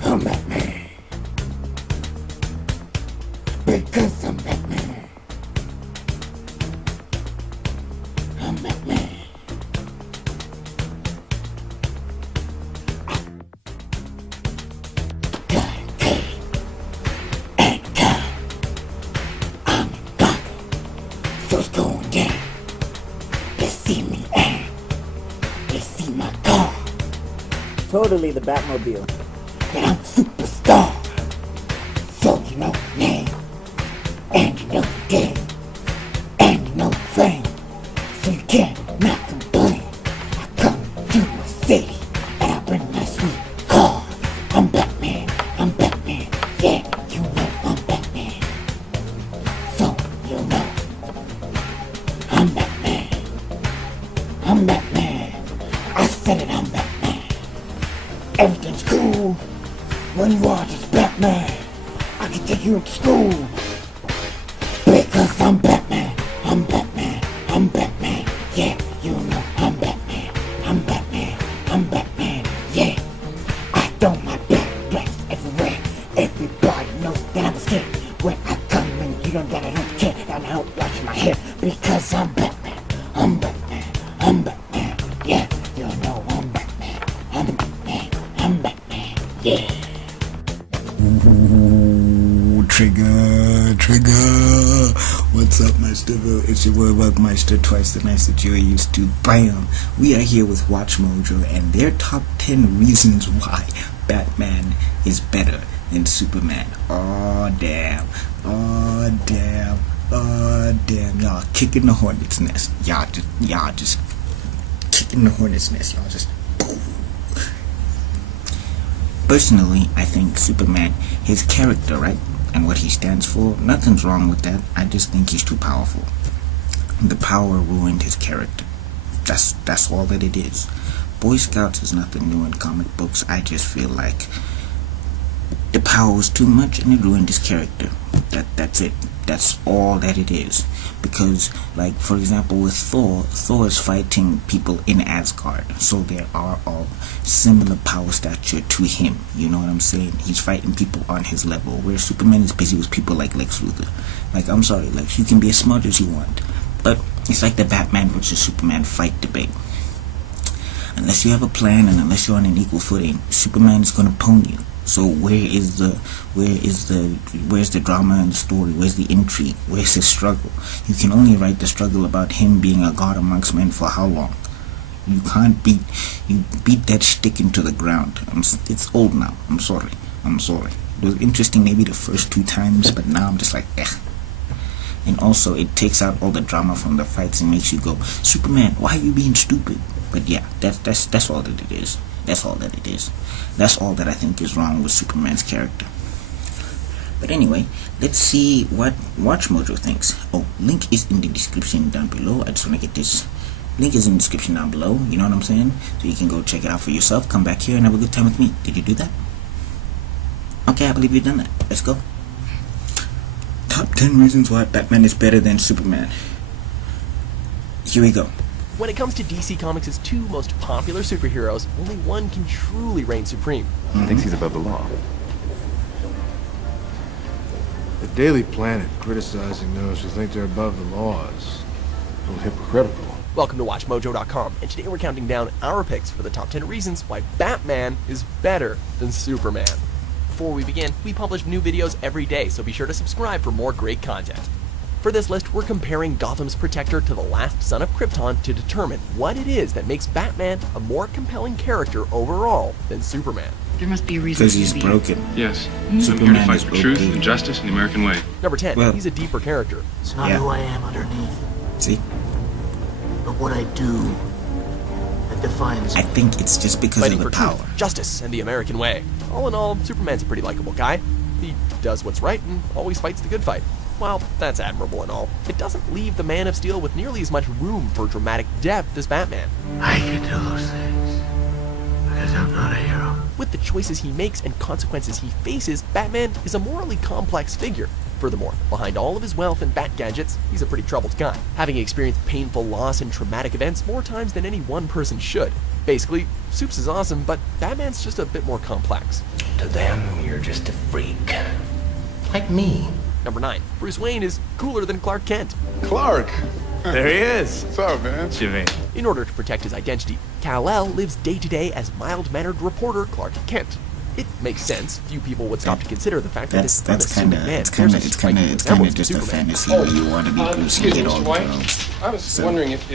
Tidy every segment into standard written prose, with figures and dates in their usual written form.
I'm Batman. Because I'm Batman. I'm Batman. Got K and God. I'm God. So it's going down. Let's see me and let's see my car. Totally the Batmobile. And I'm superstar. So you know name, and you know game, and you know fame. So you can't not complain. I come to my city, and I bring my sweet car. I'm Batman, yeah, you know I'm Batman. So you know, I'm Batman, I said it, I'm Batman. Everything's cool. When you are just Batman, I can take you to school. Because I'm Batman, yeah, you know I'm Batman, yeah. I throw my bat blacks everywhere. Everybody knows that I'm scared. When I come in, you know that I don't care. And I don't wash my hair because I'm Batman, yeah, you know I'm Batman, yeah. Ooh, trigger. What's up, Meisterville? It's your boy Webmeister, twice the nice that you're used to. Bam! We are here with Watch Mojo and their top 10 reasons why Batman is better than Superman. Oh damn. Y'all kicking the hornet's nest. Y'all just kicking the hornet's nest. Y'all just. Personally, I think Superman, his character, right, and what he stands for, nothing's wrong with that. I just think he's too powerful. The power ruined his character. That's all that it is. Boy Scouts is nothing new in comic books. I just feel like the power was too much and it ruined his character. That's it. That's all that it is. Because, like, for example, with Thor is fighting people in Asgard, so there are all similar power stature to him. You know what I'm saying? He's fighting people on his level, where Superman is busy with people like Lex Luthor. Like, I'm sorry, Lex, you can be as smart as you want, but it's like the Batman versus Superman fight debate. Unless you have a plan and unless you're on an equal footing, Superman is gonna pwn you. So where's the drama in the story? Where's the intrigue? Where's his struggle? You can only write the struggle about him being a god amongst men for how long? You can't beat that stick into the ground. It's old now. I'm sorry. It was interesting maybe the first 2 times, but now I'm just like, eh. And also it takes out all the drama from the fights and makes you go, Superman, why are you being stupid? But yeah, that's all that it is. That's all that it is. That's all that I think is wrong with Superman's character. But anyway, let's see what Watch Mojo thinks. Oh, link is in the description down below. I just want to get this. Link is in the description down below. You know what I'm saying? So you can go check it out for yourself. Come back here and have a good time with me. Did you do that? Okay, I believe you've done that. Let's go. Top 10 reasons why Batman is better than Superman. Here we go. When it comes to DC Comics' 2 most popular superheroes, only one can truly reign supreme. He thinks he's above the law. The Daily Planet criticizing those who think they're above the law is a little hypocritical. Welcome to WatchMojo.com, and today we're counting down our picks for the top 10 reasons why Batman is better than Superman. Before we begin, we publish new videos every day, so be sure to subscribe for more great content. For this list, we're comparing Gotham's protector to the last son of Krypton to determine what it is that makes Batman a more compelling character overall than Superman. There must be a reason. Because he's broken. Yes. Superman I'm here to fight is for truth OP. and justice and the American way. Number 10, Well, he's a deeper character. It's not who I am underneath, See? but what I do that defines I me. think it's just because Fighting of the for power. truth, justice, and the American way. All in all, Superman's a pretty likable guy. He does what's right and always fights the good fight. While that's admirable and all, it doesn't leave the Man of Steel with nearly as much room for dramatic depth as Batman. I can do those things because Because I'm not a hero. With the choices he makes and consequences he faces, Batman is a morally complex figure. Furthermore, behind all of his wealth and bat gadgets, he's a pretty troubled guy, having experienced painful loss and traumatic events more times than any one person should. Basically, Supes is awesome, but Batman's just a bit more complex. To them, you're just a freak. Like me. Number 9. Bruce Wayne is cooler than Clark Kent. Clark! There he is. What's up, man? Jimmy. In order to protect his identity, Kal-El lives day-to-day as mild-mannered reporter Clark Kent. It makes sense. Few people would stop to consider the fact that That's kind of it's kind of just a fantasy where you want to be Bruce and get all the girls. I was wondering if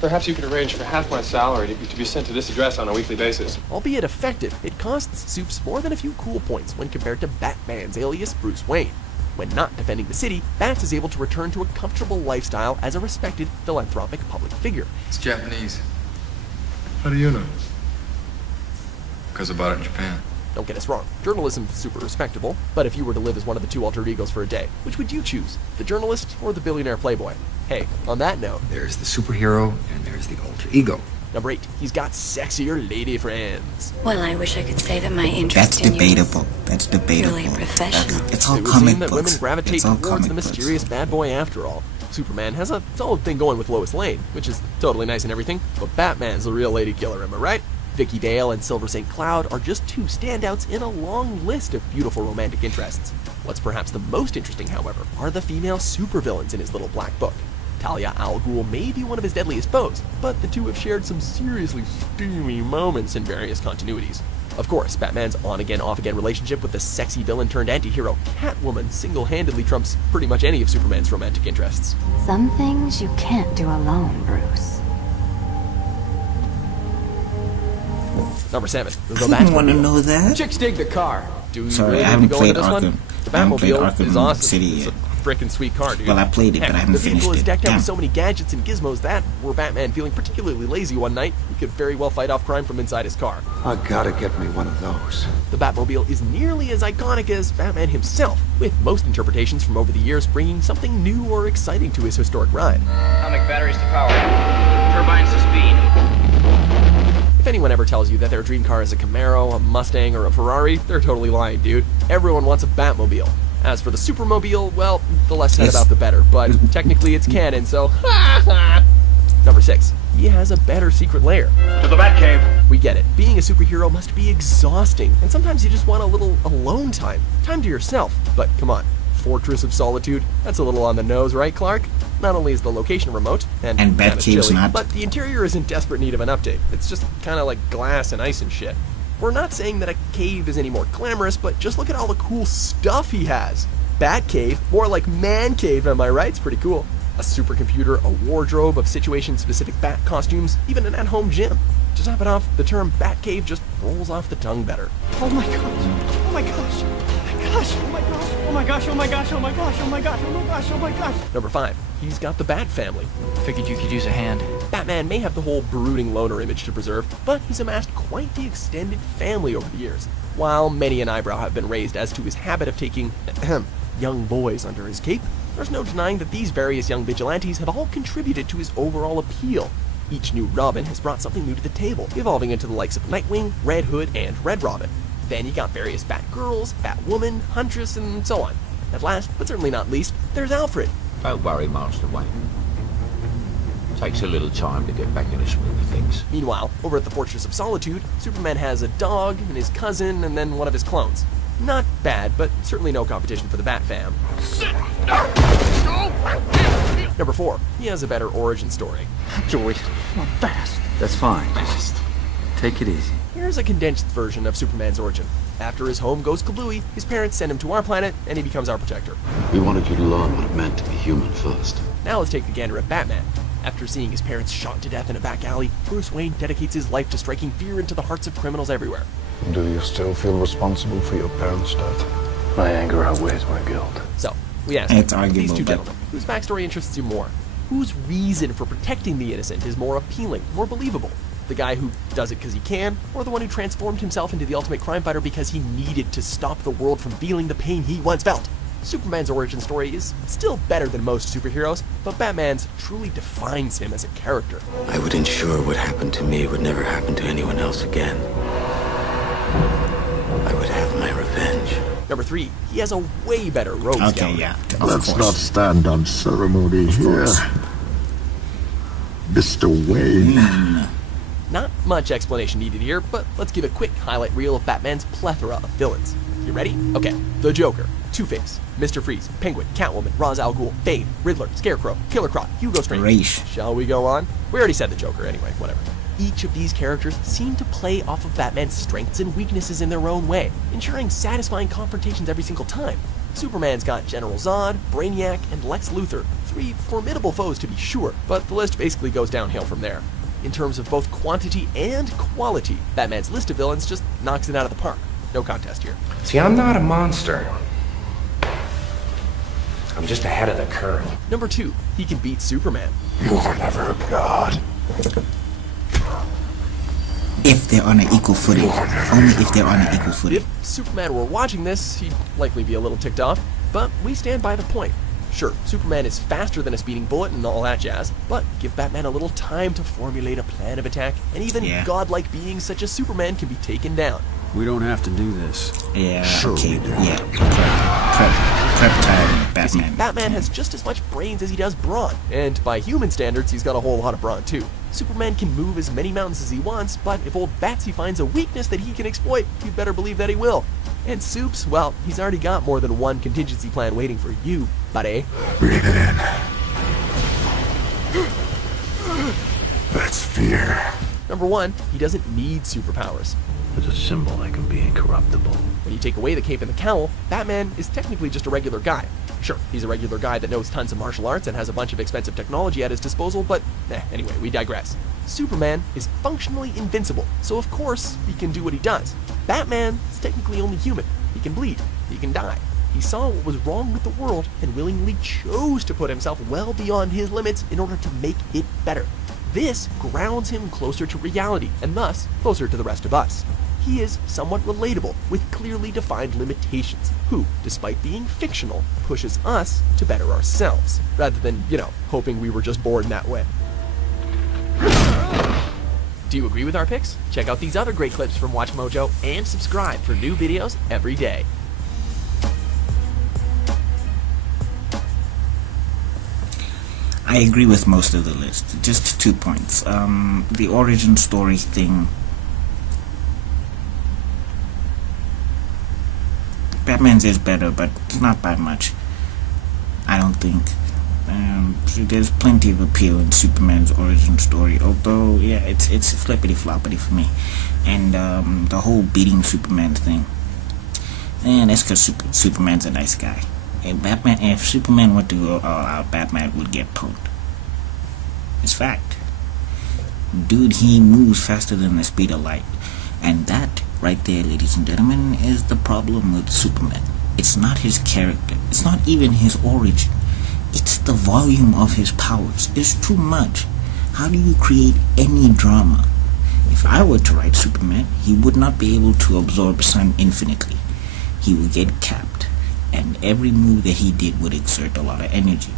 perhaps you could arrange for half my salary to be sent to this address on a weekly basis. Albeit effective, it costs Supes more than a few cool points when compared to Batman's alias Bruce Wayne. When not defending the city, Bats is able to return to a comfortable lifestyle as a respected philanthropic public figure. It's Japanese. How do you know? Because I bought it in Japan. Don't get us wrong, journalism's super respectable, but if you were to live as one of the two alter egos for a day, which would you choose, the journalist or the billionaire playboy? Hey, on that note, There's the superhero, and there's the alter ego. Number 8, he's got sexier lady friends. Well, I wish I could say that my interest That's in you is debatable. That's debatable. purely professional. It's all It would comic seem that books. women gravitate It's all towards comic the books. mysterious bad boy after all. Superman has a solid thing going with Lois Lane, which is totally nice and everything, but Batman's the real lady killer, am I right? Vicky Vale and Silver St. Cloud are just two standouts in a long list of beautiful romantic interests. What's perhaps the most interesting, however, are the female supervillains in his little black book. Talia al Ghul may be one of his deadliest foes, but the two have shared some seriously steamy moments in various continuities. Of course, Batman's on-again, off-again relationship with the sexy villain-turned-anti-hero Catwoman single-handedly trumps pretty much any of Superman's romantic interests. Some things you can't do alone, Bruce. Number 7. The I didn't want to Batmobile. know that. Chicks dig the car. Do you Sorry, really I need haven't to go into played this one? Arkham. The I haven't played Batmobile Arkham is awesome. City It's yet. a frickin' sweet car, dude. Well, I played it, but I haven't the vehicle finished is it. decked out Damn. with so many gadgets and gizmos that, were Batman feeling particularly lazy one night, he could very well fight off crime from inside his car. I gotta get me one of those. The Batmobile is nearly as iconic as Batman himself, with most interpretations from over the years bringing something new or exciting to his historic ride. Atomic batteries to power. Turbines to speed. If anyone ever tells you that their dream car is a Camaro, a Mustang, or a Ferrari, they're totally lying, dude. Everyone wants a Batmobile. As for the Supermobile, well, the less said about the better, but technically it's canon, so Number 6. He has a better secret lair. To the Batcave. We get it. Being a superhero must be exhausting, and sometimes you just want a little alone time. Time to yourself. But come on. Fortress of Solitude? That's a little on the nose, right, Clark? Not only is the location remote, and kinda Batcave's chilly, not. but the interior is in desperate need of an update. It's just kind of like glass and ice and shit. We're not saying that a cave is any more glamorous, but just look at all the cool stuff he has. Batcave? More like man cave, am I right? It's pretty cool. A supercomputer, a wardrobe of situation-specific bat costumes, even an at-home gym. To top it off, the term Batcave just rolls off the tongue better. Oh my gosh. Oh my gosh. Oh my gosh. Oh my gosh. Oh my gosh. Oh my gosh. Oh my gosh. Oh my gosh. Oh my gosh. Oh my gosh. Number 5. He's got the Bat family. Figured you could use a hand. Batman may have the whole brooding loner image to preserve, but he's amassed quite the extended family over the years. While many an eyebrow have been raised as to his habit of taking young boys under his cape, there's no denying that these various young vigilantes have all contributed to his overall appeal. Each new Robin has brought something new to the table, evolving into the likes of Nightwing, Red Hood, and Red Robin. Then you got various Batgirls, Batwoman, Huntress, and so on. At last, but certainly not least, there's Alfred. Don't worry, Master Wayne. Takes a little time to get back in the swing of things. Meanwhile, over at the Fortress of Solitude, Superman has a dog, and his cousin, and then one of his clones. Not bad, but certainly no competition for the Bat fam. Number 4. He has a better origin story. Joey, not fast. That's fine. Just take it easy. Here's a condensed version of Superman's origin. After his home goes kablooey, his parents send him to our planet, and he becomes our protector. We wanted you to learn what it meant to be human first. Now let's take the gander at Batman. After seeing his parents shot to death in a back alley, Bruce Wayne dedicates his life to striking fear into the hearts of criminals everywhere. Do you still feel responsible for your parents' death? My anger outweighs my guilt. So, we ask It's these arguable, two but- gentlemen, whose backstory interests you more? Whose reason for protecting the innocent is more appealing, more believable? The guy who does it because he can, or the one who transformed himself into the ultimate crime fighter because he needed to stop the world from feeling the pain he once felt? Superman's origin story is still better than most superheroes, but Batman's truly defines him as a character. I would ensure what happened to me would never happen to anyone else again. I would have my revenge. Number 3, he has a way better rogues gallery. Yeah, Let's not stand on ceremony here. Mr. Wayne. Not much explanation needed here, but let's give a quick highlight reel of Batman's plethora of villains. You ready? Okay. The Joker, Two-Face, Mr. Freeze, Penguin, Catwoman, Ra's al Ghul, Bane, Riddler, Scarecrow, Killer Croc, Hugo Strange. Shall we go on? We already said the Joker anyway, whatever. Each of these characters seem to play off of Batman's strengths and weaknesses in their own way, ensuring satisfying confrontations every single time. Superman's got General Zod, Brainiac, and Lex Luthor, 3 formidable foes to be sure, but the list basically goes downhill from there. In terms of both quantity and quality, Batman's list of villains just knocks it out of the park. No contest here. See, I'm not a monster. I'm just ahead of the curve. Number 2, he can beat Superman. You are never a god. If they're on an equal footing. Only if they're on an equal footing. If Superman were watching this, he'd likely be a little ticked off, but we stand by the point. Sure, Superman is faster than a speeding bullet and all that jazz, but give Batman a little time to formulate a plan of attack, and even godlike beings such as Superman can be taken down. We don't have to do this. Yeah, okay, yeah. Prep time, Batman. See, Batman has just as much brains as he does brawn, and by human standards, he's got a whole lot of brawn too. Superman can move as many mountains as he wants, but if old Batsy finds a weakness that he can exploit, you'd better believe that he will. And Supes, well, he's already got more than one contingency plan waiting for you, buddy. Breathe it in. That's fear. Number 1, he doesn't need superpowers. As a symbol, I can be incorruptible. When you take away the cape and the cowl, Batman is technically just a regular guy. Sure, he's a regular guy that knows tons of martial arts and has a bunch of expensive technology at his disposal, but anyway, we digress. Superman is functionally invincible, so of course he can do what he does. Batman is technically only human. He can bleed. He can die. He saw what was wrong with the world and willingly chose to put himself well beyond his limits in order to make it better. This grounds him closer to reality, and thus closer to the rest of us. He is somewhat relatable, with clearly defined limitations, who, despite being fictional, pushes us to better ourselves, rather than, hoping we were just born that way. Do you agree with our picks? Check out these other great clips from Watch Mojo, and subscribe for new videos every day. I agree with most of the list. Just 2 points. The origin story thing. Batman's is better, but not by much. I don't think. There's plenty of appeal in Superman's origin story, although, yeah, it's flippity-floppity for me. And the whole beating Superman thing. And that's because Superman's a nice guy. If Superman were to go all out, Batman would get pwned. It's fact. Dude, he moves faster than the speed of light. And that, right there, ladies and gentlemen, is the problem with Superman. It's not his character. It's not even his origin. It's the volume of his powers. It's too much. How do you create any drama? If I were to write Superman, he would not be able to absorb sun infinitely. He would get capped. And every move that he did would exert a lot of energy,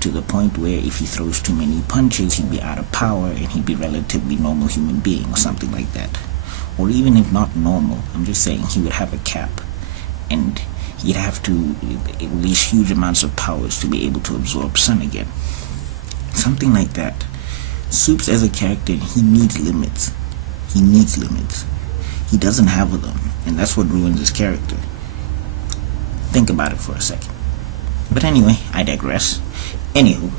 to the point where if he throws too many punches, he'd be out of power and he'd be a relatively normal human being or something like that. Or even if not normal, I'm just saying he would have a cap, and he'd have to release huge amounts of powers to be able to absorb sun again. Something like that. Supes as a character, he needs limits. He needs limits. He doesn't have them, and that's what ruins his character. Think about it for a second. But anyway, I digress. Anywho,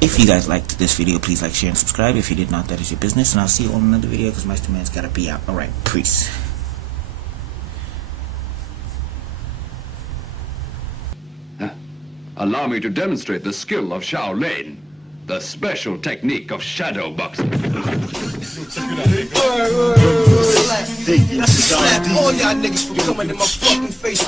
if you guys liked this video, please like, share, and subscribe. If you did not, that is your business. And I'll see you on another video because Master Man's gotta be out. Alright, peace. Allow me to demonstrate the skill of Shaolin, the special technique of shadow boxing. Slap all y'all niggas for coming in my fucking face.